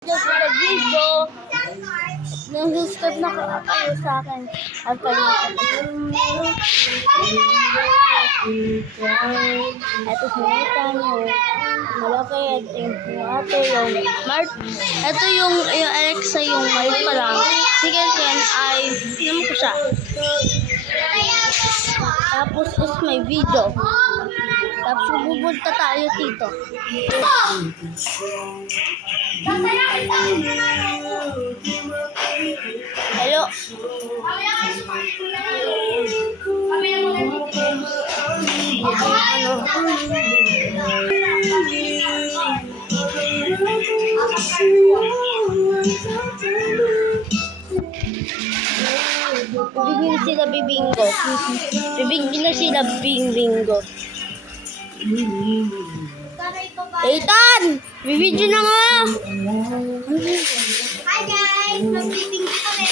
Just for the video. Nag-subscribe na kayo sa akin. At kalimutan. Ito si Nita niyo. Malaki yung ate yung Mart. Ito yung Alexa yung Mart pa lang. Sige Ken ay naman ko siya. Tapos is may video. Tapos pupunta tayo dito. Hello. Bibingin sila bibinggo. Bibingin na sila bibinggo. Ethan! Bibidyo na nga! Hi guys! Magbibinggo kami!